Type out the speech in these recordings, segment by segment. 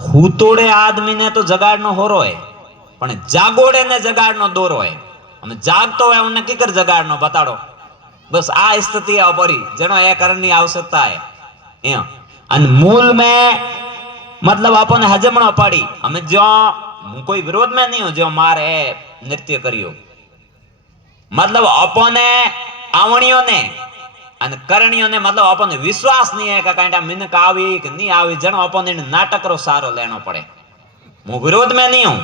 हूतोड़े आदमी ने तो जगाड़नो होरो है, पण जागोड़े ने जगाड़नो दोरो है। અને જાગતો હોય ઉन्हें किकर जगाड़नो बताड़ो। बस आ स्थिति है परी जनो ए करनी आवश्यकता है एम। अन मूल में मतलब अपन हजमणो पड़ी हमें जो कोई विरोध में नहीं हो जो मारे नृत्य करियो, मतलब अपने आवणियों ने અને કરણીઓને मतलब अपन विश्वास नहीं है कि कांटा मिनक आवी कि नहीं आवी जनो अपन नाटक रो सारो लेनो पड़े। હું विरोध में नहीं हूं,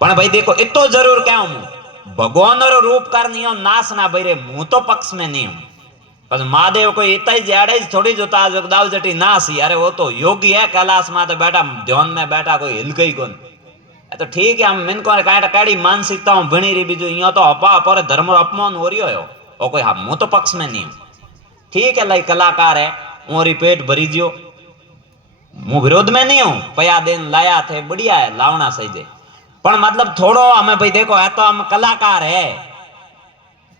पण भाई देखो इतो जरूर क्या हूं भगवान रो रूप करनी हो नाश ना भरे हूं तो पक्ष में नहीं हूं। पर महादेव कोई इतना ही ज्यादा ही थोड़ी जोता दाव जटी नाश यार वो तो योगी है कैलाश में तो बैठा ध्यान में बैठा कोई हिल गई कौन। तो ठीक है हम मिनको ने कांटा काड़ी मानसिकता हूं भणी री बीजू इयो तो अपा पर धर्म रो अपमान हो रियो है ओ कोई हाँ हूं तो पक्ष में नहीं हूं। ठीक है लाई कलाकार है ओरी पेट भरी जियो हूं विरोध में नहीं हूं पया दिन लाया थे बढ़िया है लावना सही जे पण मतलब थोड़ो हमें भाई देखो है तो हम कलाकार है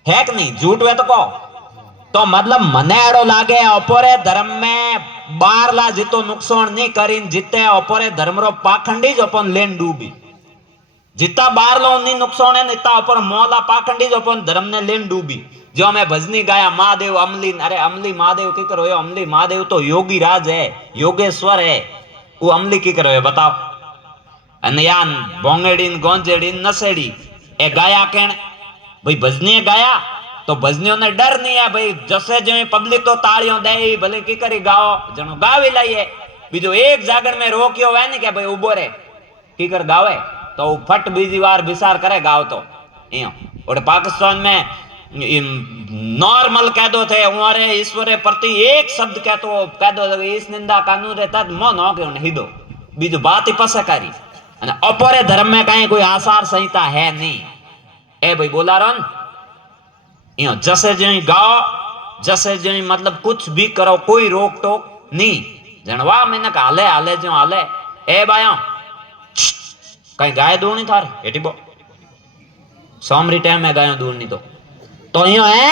कि नहीं झूठ वे तो को तो मतलब मने एड़ो लागे अपरे धर्म में 12 ला जितो नुकसान नहीं करीन जिते अपरे धर्म रो पाखंडी जो अपन लेन डूबी जिता 12 लो नहीं नुकसान है इतना अपर मोला पाखंडी जो अपन धर्म ने लेन डूबी। जो मैं भजनी गाया महादेव अमली अरे अमली महादेव की करो अमली महादेव तो योगी राज है योगेश्वर है वो अमली की करो बताओ। अनयान बोंगेडीन गोंजेडीन नसेड़ी ए गाया केण भाई भजनी गाया तो भजनियों ने डर नहीं है भाई जैसे जो पब्लिक तो तालियों दे भले की करी गाओ जनो गावी लाइए बीजो एक जागरण में रोकियो है नहीं क्या भाई उबो रे की कर गावे तो फट बीजी बार विचार करे गाओ तो और पाकिस्तान में नॉर्मल कह दो थे उमारे ईश्वर प्रति एक शब्द कह दो इस निंदा कानून रहता मन हो के हिदो बीजो बात ही पसकारी अपरे धर्म में कहीं कोई आसार संहिता है नहीं ए भाई बोला रन जैसे जो गाओ जैसे जो मतलब कुछ भी करो कोई रोक टोक नहीं जनवा मैंने हाले हाले जो हाले ए बाया कहीं गाय दूर नहीं थारे एटी बो सोमरी टाइम में गायों दूर नहीं तो यो है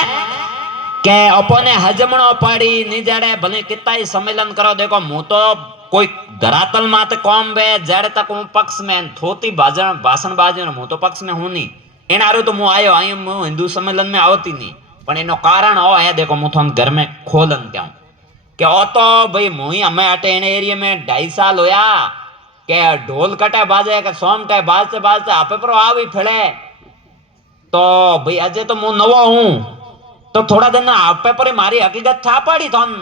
के अपने हजमणो पड़ी नहीं जड़े भले कितना ही सम्मेलन करो देखो मुंह तो कोई धरातल माते कौम बे जड़े तक हूं पक्ष में थोती भाषण बाजी मुंह तो पक्ष में हूं नहीं एना आरो तो मु आयो आई मु हिंदू सम्मेलन में आवती नहीं पण एनो कारण ओ है देखो मु थोन घर में खोलन क्यों के ओ तो भाई मुई हमें अटे इन एरिया में 2.5 साल होया के ढोल कटे बाजे के सोम के बाजते बाजते आपे पर आवी फड़े तो भाई अजे तो मु नवो हूं तो थोड़ा दिन आपे पर मारी हकीकत छा पड़ी थोन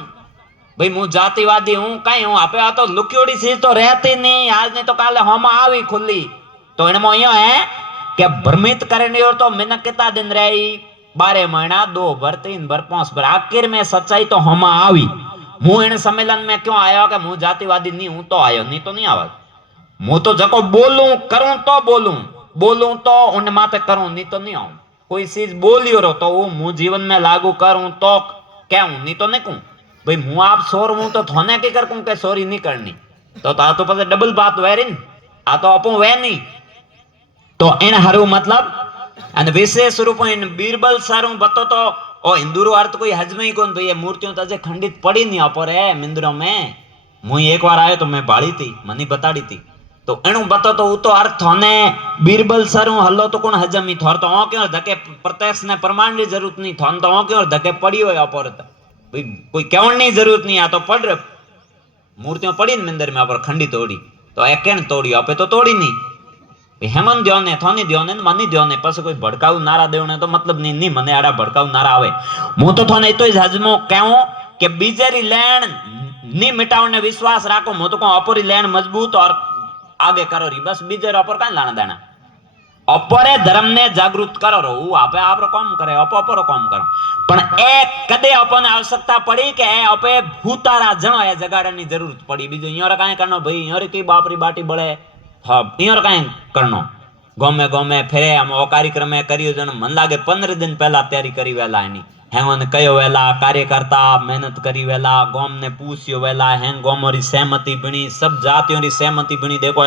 भाई मु जातिवादी हूं कई हूं आपे आ तो लुक्योड़ी चीज तो रहती नहीं आज नहीं तो काले हम आवी खुली तो इनमो यो है कि भ्रमित करने और तो मिनक कितना दिन रही 12 महीना 2 भर 3 भर 5 भर आखिर में सच्चाई तो हम आवी मु इन सम्मेलन में क्यों आयो कि मु जातिवादी नहीं हूं तो आयो नहीं तो नहीं आवा मु तो जको बोलूं करूं तो बोलूं तो उन माते करूं नहीं तो नहीं आऊं कोई चीज बोलियो रो तो वो मु जीवन में लागू करूं तो कहूं नहीं तो नहीं कहूं भाई मु आप सोर हूं तो थोने की कर कहूं के सोरी नहीं करनी तो पसे डबल बात वेरिन आ तो अपू वे नहीं तो इन हरू मतलब अन विशेष रूप इन बीरबल सारू बतो तो ओ हिंदू अर्थ कोई हजम ही कौन भाई मूर्तियों तो अजे खंडित पड़ी नहीं अपर है मिंदरों में मुई एक बार आयो तो मैं बाड़ी थी मनी बताड़ी थी तो एणु बतो तो तो अर्थ होने बीरबल सारू हल्लो तो कौन हजम ही थोर तो क्यों धके प्रत्यक्ष ने प्रमाण की जरूरत नहीं थोन तो क्यों धके पड़ी हो अपर भाई कोई कहण नहीं जरूरत नहीं आ तो पड़ मूर्तियों पड़ी मिंदर में अपर खंडित तोड़ी तो एकेण तोड़ी आपे तो तोड़ी नहीं हेमन दियो ने थोनी दियो ने मनी दियो ने पास कोई भड़काऊ नारा देवने तो मतलब नहीं मने आड़ा भड़काऊ नारा आवे मु तो थोने तो हजमो कहूं कि बीजेरी लैन नी मिटावने विश्वास राखो मु तो कहूं अपरी लैन मजबूत और आगे करो री बस बीजे अपर काई लाना देना अपरे धर्म ने जागृत करो रो आपे आप रो काम करे अपरो काम करो पण ए कदे अपने आवश्यकता पड़ी के ए अपे भूतारा जणो ए जगाड़नी जरूरत पड़ी बीजो इयो काई करनो भाई इयो की बापरी बाटी बळे हाँ इयर कहीं करनो गोमे गोमे फिरे हम ओ कार्यक्रम में करियो जन मन लागे 15 दिन पहला तैयारी करी वेला एनी हेंगोने कयो वेला कार्यकर्ता मेहनत करी वेला गोम ने पूछियो वेला हें गोमोरी सहमति बनी सब जातियों री सहमति बनी देखो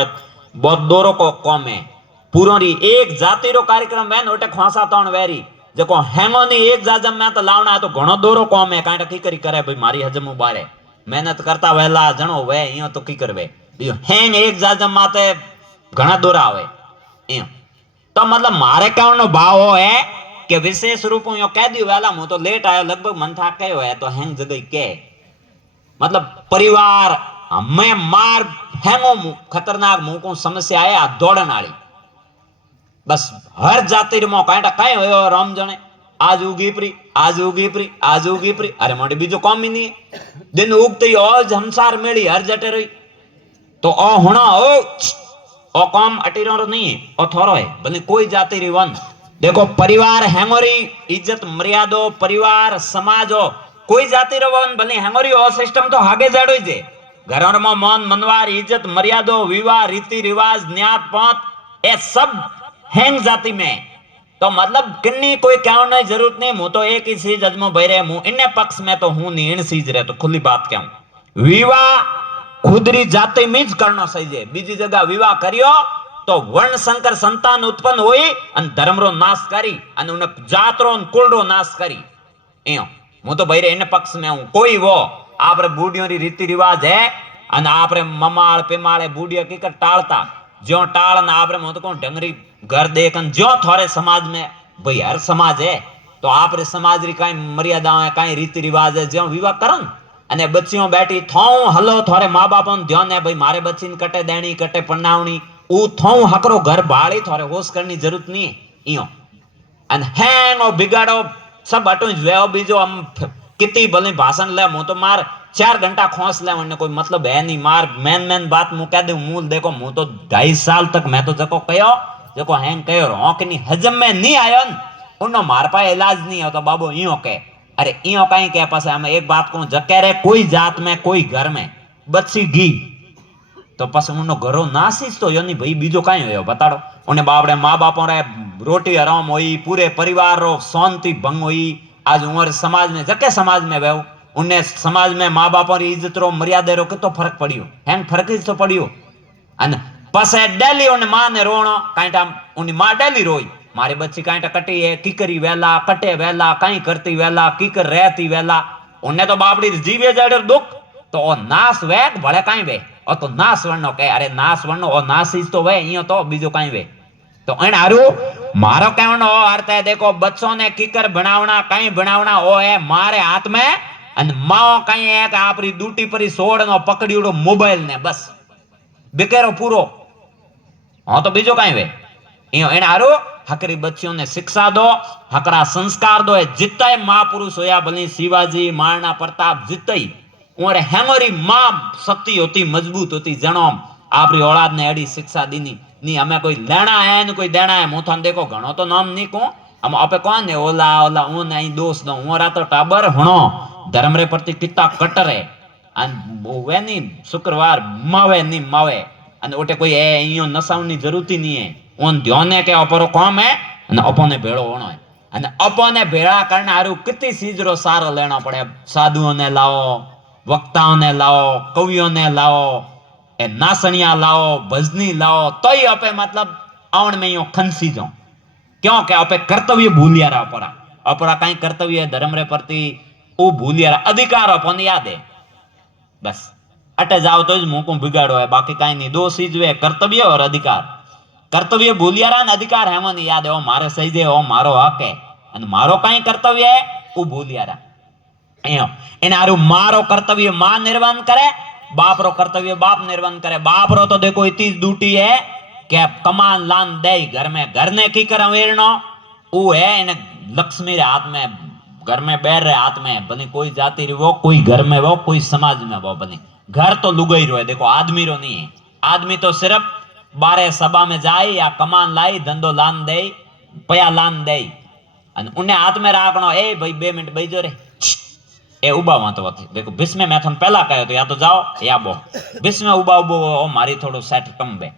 बहुत दोरो को कौम है पूरो री एक जाति रो कार्यक्रम है ओटे खोसा तण वेरी जको हेंगोनी एक जाजम में तो लावना है तो घणो दोरो कौम है कांटा की करी करे भाई मारी हजम बारे मेहनत करता वेला जणो वे इयो तो की करवे यो हैंग एक जाजम माते घना दोरा आवे एम तो मतलब मारे कहनो भाव है कि विशेष रूप यो कह दियो वाला मु तो लेट आयो लगभग मन था कयो है तो हैंग जगह के मतलब परिवार हमें मार हैंगो खतरनाक मुंह को समस्या है आ दौड़न वाली बस हर जाति रे मो कांटा काई होयो राम जणे आज उगी परी आज उगी परी आज उगी परी अरे मोटे बीजो काम ही नहीं दिन उगते ही और हमसार मेली हर जटे रही तो ओ होना ओ काम अटीरो नहीं है ओ थोरो है भले कोई जाति री वन देखो परिवार हैंगोरी इज्जत मर्यादो परिवार समाजो कोई जाति रो वन भले हैंगोरी ओ सिस्टम तो आगे जाड़ो जे घरों में मन मनवार इज्जत मर्यादो विवाह रीति रिवाज न्यात पात ये सब हैंग जाति में तो मतलब किन्नी कोई कहने जरूरत नहीं मु तो एक ही चीज अजमो बैरे मु इन्ने पक्ष में तो हूं नहीं इन चीज रे तो खुली बात कहूं विवाह खुदरी जाति में ज करनो सही है बीजी जगह विवाह करियो तो वर्ण संकर संतान उत्पन्न होई अन धर्मरो नाश करी अन उन जातरो अन कुलरो नाश करी एयो मु तो बैरे इन पक्ष में हूं कोई वो आपरे बूढ़ियों री रीति रिवाज है अन आपरे ममाळ पेमाळे बूढ़िया की कर टालता ज्यो टाल ना आपरे मु तो कोन डंगरी घर देखन जो थोड़े समाज में भाई हर समाज है तो आप रे समाज री काई मर्यादा है काई रीति रिवाज है जो विवाह करन अने बच्चियों बैठी थौ हलो थोड़े माँ बापन ध्यान है भाई मारे बच्ची ने कटे देनी कटे पन्नावनी ऊ थौ हकरो घर बाड़ी थोड़े होश करनी जरूरत नहीं इयो अन हैंग और बिगाड़ो सब हटो वेओ बीजो हम कितनी भले भाषण ले मु तो मार 4 घंटा खोस ले वने कोई मतलब है नहीं मार मेन बात मु कह दे मूल देखो मु तो 2.5 साल तक मैं तो जको कयो देखो हैंग कयो रोक नहीं हजम में नहीं आयो उनो मार पाए इलाज नहीं हो तो बाबू इयो के अरे इयो कहीं के पास हम एक बात को जके रे कोई जात में कोई घर में बच्ची घी तो पस उनो घरो नासीस तो यो नहीं भाई बीजो कहीं होयो बताड़ो उन्हें बापड़े माँ बापों रे रोटी हराम हुई पूरे परिवार रो शांति भंग हुई आज उमर समाज में जके समाज में वेव उन्हें समाज में माँ बापों री इज्जत रो मर्यादा रो कितो फर्क पड़ियो हैंग फर्क ही तो पड़ियो अन पसे डेली उन मां ने रोणो कांटा उन मां डेली रोई मारी बच्ची कांटा कटी है कीकरी वेला कटे वेला काई करती वेला कीकर रहती वेला उन्हें तो बापड़ी जीवे जड़ दुख तो ओ नाश वे भले काई वे ओ तो नाश वणनो के अरे नाश वणनो ओ नासीज तो वे इयो तो बीजो काई वे तो एन हारू मारो कहनो अर्थ है देखो बच्चों ने कीकर बनावना काई बनावना ओ है मारे हाथ में अन माओ काई है कि आपरी दूटी परी सोड़नो पकड़ीड़ो मोबाइल ने बस बिकेरो पूरो हाँ तो बीजो कहीं वे एने हारू हकरी बच्चियों ने शिक्षा दो हकरा संस्कार दो जितने महापुरुष होया भले शिवाजी महाराणा प्रताप जितने और हेमरी मां शक्ति होती मजबूत होती जनो आपरी औलाद ने एडी शिक्षा दीनी नी हमें कोई लेना है न कोई देना है मुथन देखो घणो तो नाम नहीं को हम आपे कौन है ओला ओला ऊ नहीं दोस्त दो ओरा तो टाबर हणो धर्म रे प्रति कितना कटर है अन वे नहीं शुक्रवार मावे नहीं मावे अन ओटे कोई है इयो नसावनी जरूरत ही नहीं है ओन ध्यान है के अपरो काम है अन अपने भेड़ो होनो है अन अपने भेड़ा करने हारू कितनी चीज रो सार लेना पड़े साधुओं ने लाओ वक्ताओं ने लाओ कवियों ने लाओ ए नासनिया लाओ भजनी लाओ तो ही अपे मतलब आवन में यो खनसी जाओ क्यों के अपे कर्तव्य भूलिया रहा अपरा कहीं कर्तव्य धर्म रे प्रति ओ भूलिया रहा अधिकार अपन याद है बस अटे जाओ तो मुंह को बिगाड़ो है बाकी कहीं नहीं दो चीज वे कर्तव्य और अधिकार कर्तव्य भूलिया रहा अधिकार है मन याद है ओ मारे सही दे ओ मारो हक है अन मारो कहीं कर्तव्य है वो भूलिया रहा इन आरु मारो कर्तव्य मां निर्वहन करे बाप रो कर्तव्य बाप निर्वहन करे बाप रो तो देखो इतनी ड्यूटी है कि कमान लान दे घर में घर ने की कर अवेरनो वो है इन लक्ष्मी रे हाथ में घर में बैर रे हाथ में बनी कोई जाति री वो कोई घर में वो कोई समाज में वो बनी घर तो लुगाई रो है देखो आदमी रो नहीं है आदमी तो सिर्फ बारे सभा में जाए या कमान लाई धंधो लान दे पया लान दे उन्हें हाथ में राखनो ए भाई 2 मिनट बैजो रे ए उबा वातो होती देखो बिस में मैं थन पहला कहो तो या तो जाओ या बो बिस में उबा उबो ओ मारी थोड़ो सेट कम बे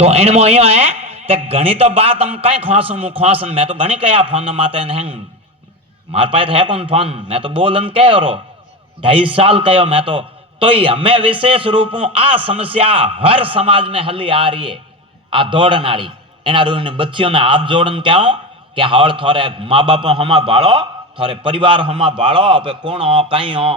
तो इनमो यो है ते घणी तो बात हम काई खोसू मु खोसन मैं तो घणी कया फोन माते हंग मार पाए है कौन फोन मैं तो बोलन कह रो 2.5 साल कहो मैं तो ही हमें विशेष रूपों आ समस्या हर समाज में हली आ रही है आ दौड़न वाली एना रू ने बच्चियों ने हाथ जोड़न कहूं कि हाल थोड़े माँ बाप हमा बाड़ो थोड़े परिवार हमा बाड़ो पे कौन हो कहीं हो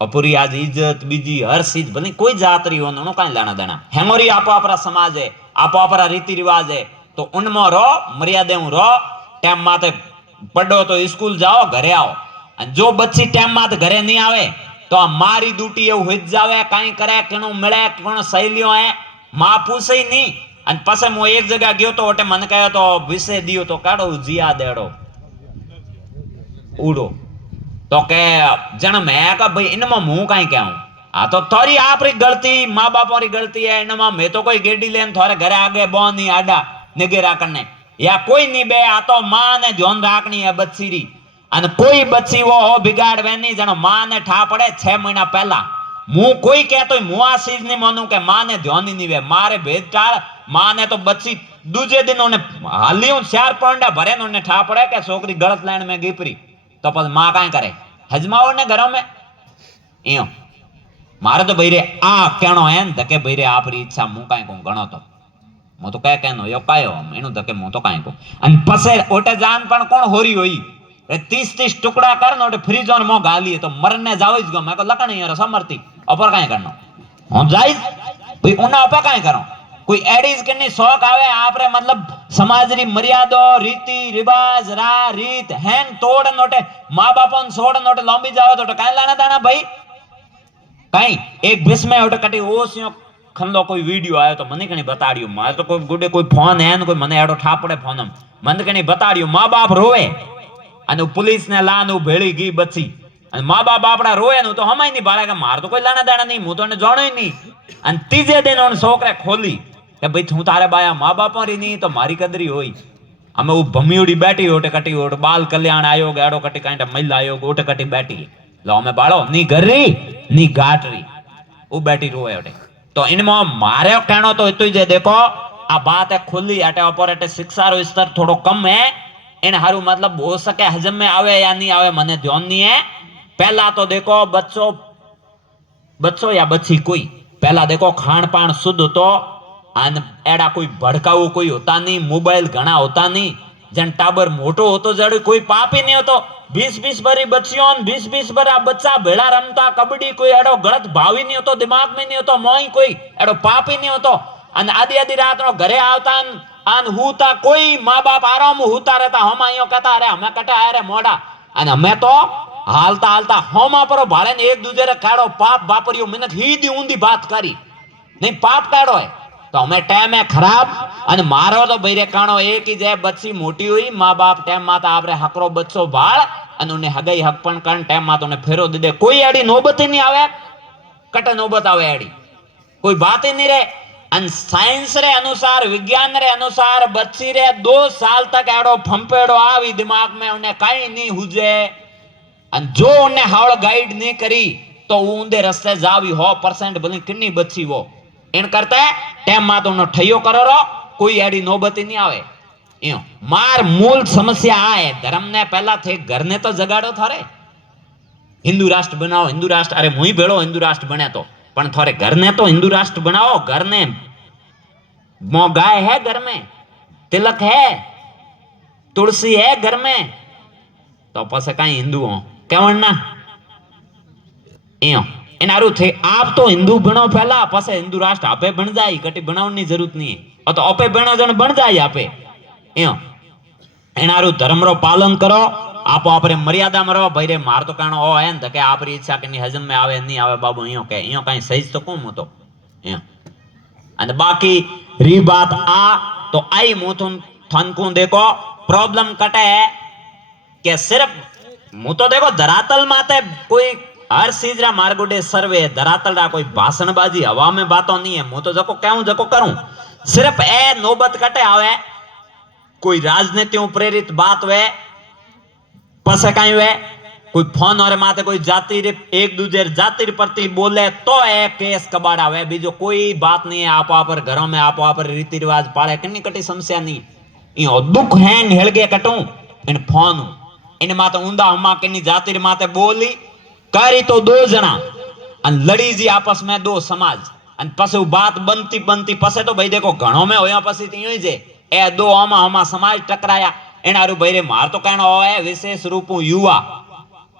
अपूरी आज इज्जत बीजी हर चीज भले कोई जात रही हो उन्होंने कहीं लाना देना हेमोरी आपो आपरा समाज है आपो आपरा रीति रिवाज है तो उनमें रहो मर्यादा रहो टाइम माते पढ़ो तो स्कूल जाओ घरे आओ जो बच्ची टाइम माते घरे नहीं आवे तो आ मारी दूटी એવું હોઈ જાવે કાઈ કરે કેણું મળે કોણ સહેલીઓ હે માં પૂછે નહીં અને પછી હું એક જગ્યા ગયો તો ઓટે મને કહ્યો તો વિશે દિયો તો કાઢો જીયા દેડો ઉડો तो के जन मैं का भाई इनमें मुंह कहीं क्या हूं हाँ तो थोड़ी आप री गलती माँ बाप री गलती है इनमें मैं तो कोई गेडी लेन थोड़े घरे आगे बो नहीं आडा निगेरा करने या कोई नहीं बे आ तो माँ ने ध्यान रखनी है बच्ची री अन कोई बच्ची वो हो बिगाड़ वे नहीं जनो माँ ने ठा पड़े 6 महीना पहला मुंह कोई कहतो मुंह आ चीज नहीं मानू के माँ ने ध्यान ही नहीं वे मारे भेद टाल माँ ने तो बच्ची दूजे दिन उन्हें हालियों 4 पंडा भरे उन्हें ठा पड़े के छोकरी गलत लाइन में गिपरी तो पर माँ कहीं करे हजमाओ ने घरों में इयो मारे तो भईरे आ कहनो है धके भईरे आपरी इच्छा मु काई को गणो तो मु तो कहे कहनो यो कायो एनु धके मु तो काई को अन पसे ओटे जान पण कोण होरी होई 30 टुकड़ा कर नोटे फ्रीज ऑन मो गाली तो मरने जाओ इस गो मैं को लकण यार समर्ती अपर काई करनो हम जाई भाई उना अपा काई करो कोई एडीज करनी शौक आवे आपरे मतलब समाज री मर्यादा रीति रिवाज रा रीत हैन तोड़ नोटे माँ बापन छोड़ नोटे लंबी जाओ तो काई लाना दाना भाई कहीं एक बिस में ओटे कटी ओसियो खंदो कोई वीडियो आयो तो मने कणी बताड़ियो मारे तो कोई गुडे कोई फोन है कोई मने एडो ठापड़े फोनम मने कणी बताड़ियो माँ बाप रोवे अने पुलिस ने लानु भेड़ी गी बच्ची अने माँ बाप आपड़ा रोए नु तो हमाय नहीं बाळे के मार तो कोई लाना दाना नहीं मु तो ने जाणो ही नहीं अने तीजे दिन उन छोकरे खोली કે ભાઈ હું તારે બાયા મા બાપા રી નહીં તો મારી કદરી હોય અમે હું ભમીઓડી બેઠી ઓટે કટી ઓટ બાલ કલ્યાણ આયોગ એડો કટી કાંટા મહિલા આયોગ ઓટે કટી બેઠી લો અમે બાળો ની ઘરી ની ગાટરી वो बैठी रोए ओटे तो इनमें मारे कहनो तो इतु जे देखो आ बात है खुली अटे ऑपरेटर शिक्षा रो स्तर थोड़ो कम है इन हारू मतलब हो सके हजम में आवे या नहीं आवे मने ध्यान नहीं है पहला तो देखो बच्चों या बच्ची कोई पहला देखो खान पान शुद्ध तो एड़ा कोई भड़काऊ कोई होता नहीं मोबाइल घना होता नहीं जन टाबर मोटो होतो जड़ कोई पाप ही नहीं होतो 20-20 बरी बच्चियों 20-20 बरा बच्चा भेड़ा रमता कबड्डी कोई एड़ो गलत भाव ही नहीं होतो दिमाग में नहीं होतो मोई कोई एड़ो पाप ही नहीं होतो अन आधी आधी रात नो घरे आवता अन हुता कोई माँ बाप आराम हुता रहता हम आयो कहता अरे हमें कटे आए रे मोड़ा अन हमें तो हालता हालता होमा पर भाड़े ने एक दूसरे काढ़ो पाप वापरियो मिनट ही दी ऊंधी बात करी नहीं पाप काढ़ो है तो हमें टाइम है खराब अन मारो तो भईरे काणो एक ही जे बच्ची मोटी हुई माँ बाप टाइम माता आपरे हकरो बच्चो भाड़ अन उन्हें हगई हकपन कन टाइम माता उन्हें फेरो दे दे कोई एडी नौबत ही नहीं आवे कटे नौबत आवे एडी कोई बात ही नहीं रे अन साइंस रे अनुसार विज्ञान रे अनुसार बच्ची रे 2 साल तक एडो फंपेड़ो आवी दिमाग में उन्हें कहीं नहीं हुजे अन जो उन्हें हावड़ गाइड नहीं करी तो ऊंधे रस्ते जावी 100% भली किन्नी बच्ची वो इन करता है टाइम मा तो ठयो करो रो कोई एडी नौबती नहीं आवे यो मार मूल समस्या आ है धर्म ने पहला थे घर ने तो जगाड़ो थारे हिंदू राष्ट्र बनाओ हिंदू राष्ट्र अरे मुई भेड़ो हिंदू राष्ट्र बने तो पण थारे घर ने तो हिंदू राष्ट्र बनाओ घर ने मो गाय है घर में तिलक है तुलसी है घर में तो पसे कहीं हिंदू हो केवण ना यो एनारू थे आप तो हिंदू बनो पहला पासे हिंदू राष्ट्र आपे बन जाए कटी बनावनी जरूरत नहीं है तो आपे बनो जन बन जाए आपे यो एनारू धर्म रो पालन करो आपो आपरे मर्यादा में रहो भाई रे मार तो कहनो ओ है न के आपरी इच्छा के हजम में आवे नहीं आवे बाबू यो के यो कहीं सही तो कोम तो यो अने बाकी री बात आ तो आई मुथुन थनकू देखो प्रॉब्लम कटे है के सिर्फ मु तो देखो धरातल माते कोई हर चीज रा मार्गुडे सर्वे धरातल रा कोई भाषणबाजी हवा में बातों नहीं है मु तो जको कहूं जको करूं सिर्फ ए नौबत कटे आवे कोई राजनीतियों प्रेरित बात वे पसे कहीं वे कोई फोन और माते कोई जाति एक दूसरे जाति प्रति बोले तो ए केस कबाड़ा वे बीजो कोई बात नहीं है आप पर घरों में आप रीति रिवाज पाले किन्नी कटी समस्या नहीं यो दुख है हेलगे कटू इन फोन इन माते ऊंधा हमा किन्नी जाति माते बोली करी तो 2 जना अन लड़ी जी आपस में 2 समाज अन पसे बात बनती बनती पसे तो भाई देखो घणो में होया पसी तो यूं जे ए 2 हमा समाज टकराया एनारू भाई रे मार तो कहनो है विशेष रूप युवा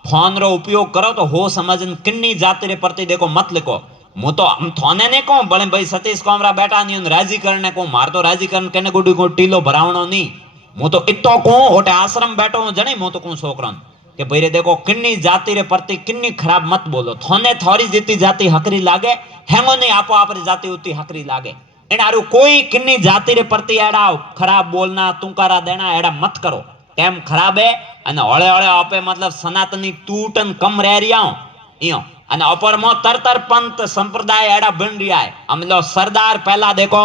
फोन रो उपयोग करो तो हो समझन किन्नी जाति रे प्रति देखो मत लिखो। मु तो हम थोने ने कहूं भले भाई सतीश कोमरा बैठा नहीं राजी करने को मार तो राजी करने कने गुडी को टीलो भरावणो नहीं। मु तो इतो कहूं ओटे आश्रम बैठो हूं जने मु तो कहूं छोकरन कि भाई रे देखो किन्नी जाति रे प्रति किन्नी खराब मत बोलो। थोने थोड़ी जीती जाति हकरी लागे हेंगो नहीं आपो आपरी जाति उती हकरी लागे। एनारू कोई किन्नी जाति रे प्रति एड़ा खराब बोलना तुंकारा देना एड़ा मत करो। केम खराब है અને હળે હળે આપે મતલબ સનાતની તૂટન કમ રહી રહ્યા ઈયો અને અપરમો તરતર પંત સંપ્રદાય એડા બન રહ્યા है। हम लो सरदार पहला देखो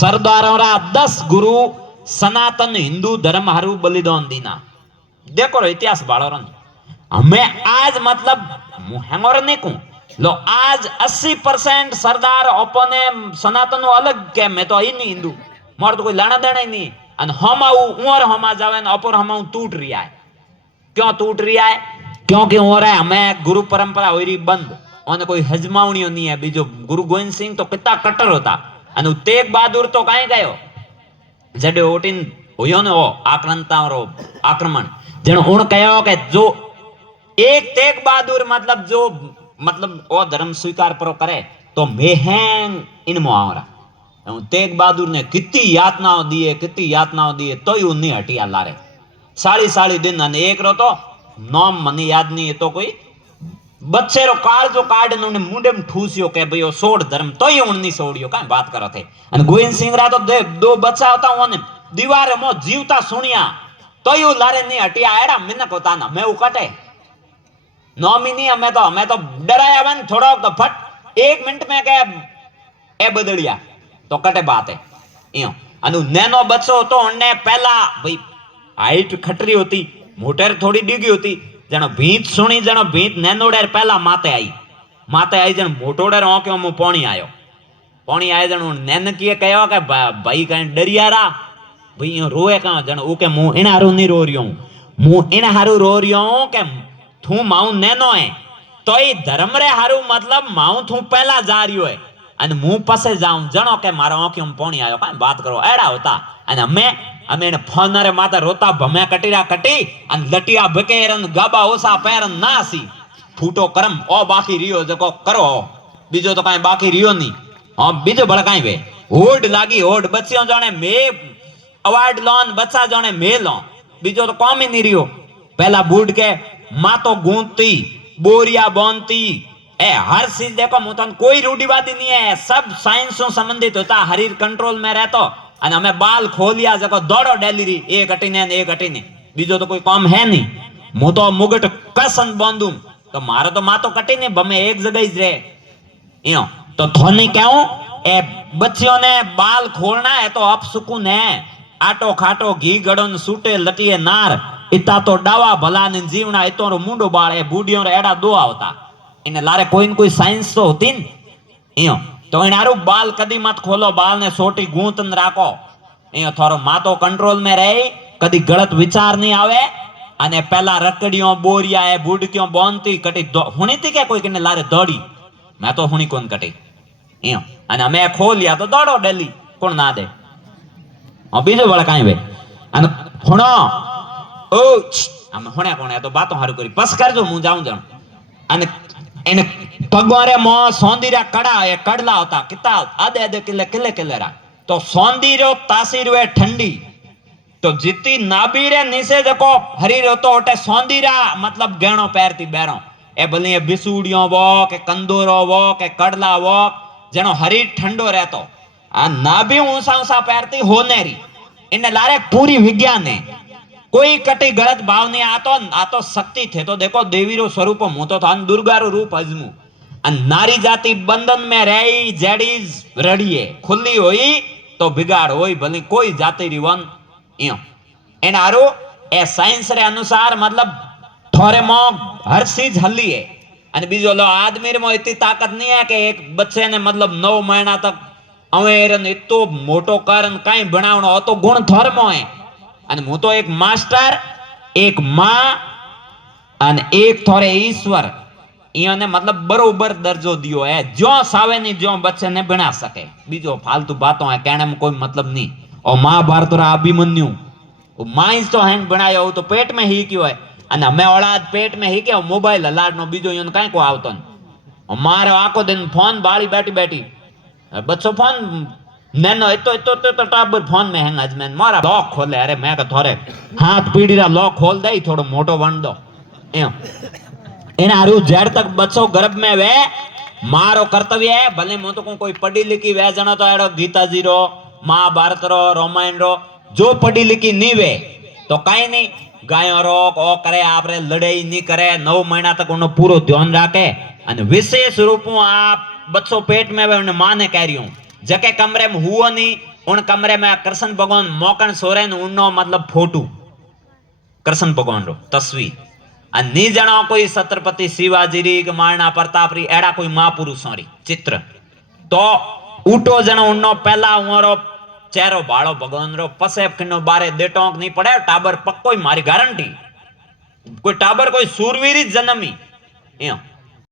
सरदारों रा 10 गुरु सनातन हिंदू धर्म हारू बलिदान दीना देखो रो इतिहास बाळो रन। हमें आज मतलब हेंगोर नहीं कहूं लो आज 80% सरदार अपने सनातन अलग के मैं तो ही नहीं हिंदू मोर तो कोई लेना देना ही नहीं। અને હમાઉ ઉમર હમા જાવે ને અપર હમાઉ टूट रिया है। क्यों टूट रिया है? क्योंकि हो रहा है हमें गुरु परंपरा हो रही बंद और कोई हजमावणियों नहीं है। बीजो गुरु गोविंद सिंह तो कितना कट्टर होता અને તેગ બહાદુર તો કાંઈ ગયો જડે ઓટીન હોયો ને આક્રાંતારો આક્રમણ જેનો ઉણ કયો કે જો એક તેગ બહાદુર मतलब जो मतलब ओ धर्म स्वीकार पर करे तो मेहन इनमो आवरा। तेग बहादुर ने कितनी यातनाओं दिए तो ही उन्हीं हटिया लारे साड़ी दिन અને एक रो तो नाम મને याद नहीं है तो कोई बच्चे रो काल जो कार्ड ने मुंडे में ठूसियो के भाई सोड़ धर्म तो ही उन्हीं सोड़ियो का बात करो थे। અને गोविंद सिंह रा तो दो बच्चा होता हूं ने दीवार मो जीवता सुनिया तो ही लारे नहीं हटिया एड़ा मिनक होता ना मैं उकटे नौमी नहीं हमें तो डराया बन थोड़ा तो फट 1 मिनट में के ए बदलिया तो कटे बात है इयो अनु नैनो बच्चो तो उन्ने पहला भाई हाइट खटरी होती मोटर थोड़ी डिगी होती जनो भीत सुनी जनो भीत नैनोडर पहला माते आई जन मोटोडर ओके मु पानी आए जनो नैन किए कहो के भाई कहीं डरियारा भाई रोए कहां जनो ओके मु इन हारू नहीं रो रही हूं मु इन हारू रो रही हूं के थू माऊ नैनो है तो ई धर्म रे हारू मतलब माऊ थू पहला जा रही है અને હું પાસે જાઉં જણો કે મારા આંખમાં પાણી આવ્યો કાઈ વાત કરો એડા હોતા અને અમે એને ફોનરે માતા રોતા ભમે કટીરા કટી અને લટિયા ભકેરન ગાબા ઓસા પેરન નાસી ફૂટો કરમ ઓ બાકી रियो જકો કરો બીજો તો કાઈ બાકી रियो નહીં હા બીજો ભળ કાઈ વે હોડ લાગી હોડ બચ્ચિયો જાણે મે અવાર્ડ લોન બચ્ચા જાણે મે લો બીજો તો કોમ ही नहीं रियो। पहला बूढ़ के मातो गूंथती बोरिया बोनती ए हर चीज देखो मुतन कोई रूढ़िवादी नहीं है सब साइंस से संबंधित होता शरीर कंट्रोल में रहतो અને અમે બાલ ખોલિયા જકો દોડો ડેલી એક હટીને બીજો તો કોઈ કામ હે નહીં। હું તો મુગટ કસન બાંધું તો મારો તો માતો કટીને બમે એક જગ્યાએ જ રહે યો તો થોની કહું એ બચ્ચિयों ने बाल खोलना है तो अब सुकून है आटो खाटो घी गड़न सूटे लटिए नार इता तो डावा भला ने जीवना इतो मुंडो बाळे बूढ़ियों रे एड़ा दो आवता इने लारे कोई न कोई साइंस तो होती न इयो तो इनारू बाल कदी मत खोलो बाल ने सोटी गूंथन राखो इयो थारो मातो कंट्रोल में रहे कदी गलत विचार नहीं आवे અને પેલા રકડીઓ બોરિયા એ બુડકીઓ બોનતી કટી હુણી તી કે કોઈ કને લારે દોડી मैं तो हुणी कोन कटी इयो અને અમે ખોલ્યા તો દોડો ડેલી કોણ ના દે આ બીજો વળ કાઈ વે અને હુણો ઓ અમે હુણ્યા કોણે તો બાતો હારું કરી બસ કરજો હું જાઉં અને એને પગવારે મો સોંદીરા કડા એ કડલા હતા કિતા આદે કિલે तो सोंदीरो तासीर वे ठंडी तो जितनी नाबीरे नीचे जको हरी रोतो ओटे सोंदीरा मतलब गहणो पैरती बैरो ए भले बिसूड़ियों वो के कंदोरो वो के कड़ला वो जनो हरी ठंडो रहतो आ नाबी ऊंसा पैरती होनेरी इने लारे पूरी विज्ञान है कोई कटी गलत भाव नहीं आतो शक्ति थे तो देखो देवी रो स्वरूप मु तो थान दुर्गा रो रूप अजमू नारी जाति बंधन में रही जेडीज रड़िए खुली हुई तो बिगाड़ होई भले कोई जाति रिवन इयो एन आरो ए साइंस रे अनुसार मतलब थोरे मो हर चीज हली है અને બીજો લો આદમીર માં इतनी ताकत नहीं है कि एक बच्चे ने मतलब 9 महीना तक अवेरन इतो मोटो करन काई बनावणो तो गुण थोरमो है અને હું તો એક માસ્ટર એક માં અને એક થોરે ઈશ્વર इन्होंने मतलब बरोबर दर्जो दियो है जो सावे नहीं जो बच्चे ने बना सके बीजो फालतू बातों है कहने में कोई मतलब नहीं। और महाभारत रा अभिमन्यु माइस तो हैंग बनाया हो तो पेट में ही क्यों है અને અમે ઓળાદ પેટ में ही के मोबाइल हलाड नो बीजो इन काई को आवतो मारे आको दिन फोन बाળી बैठी बैठी बच्चो फोन नैनो इतो टाबर फोन में हैंग अजमेन मारा लॉक खोले अरे मैं का थोरे हाथ पीड़ी रा लॉक खोल दे थोड़ो मोटो वण दो एम इन आरु जेड़ तक बच्चो गर्भ में वे मारो कर्तव्य है भले मो तो कोई पढ़ी लिखी वे जना तो एड़ो गीता जी रो महाभारत रो रामायण रो जो पढ़ी लिखी नहीं वे तो कई नहीं गायों रो ओ करे आपरे लड़ाई नहीं करे 9 महीना तक उन्हें पूरो ध्यान रखे અને વિશેષ રૂપો આ બચ્ચો पेट में वे उन्हें माने करियो जके कमरे में हुओ नहीं उन कमरे में कृष्ण भगवान मोकन सोरेन उन्नो मतलब फोटो कृष्ण भगवान रो तस्वीर नी जणो कोई छत्रपति शिवाजी री के महाराणा प्रताप री एड़ा कोई महापुरुषों री चित्र तो ऊटो जणो उन्नो पहला उमरो चेहरो भाड़ो भगवान रो पसे किनो बारे देटोंक नहीं पड़े टाबर पक्को मारी गारंटी कोई टाबर कोई सूरवीर जन्मी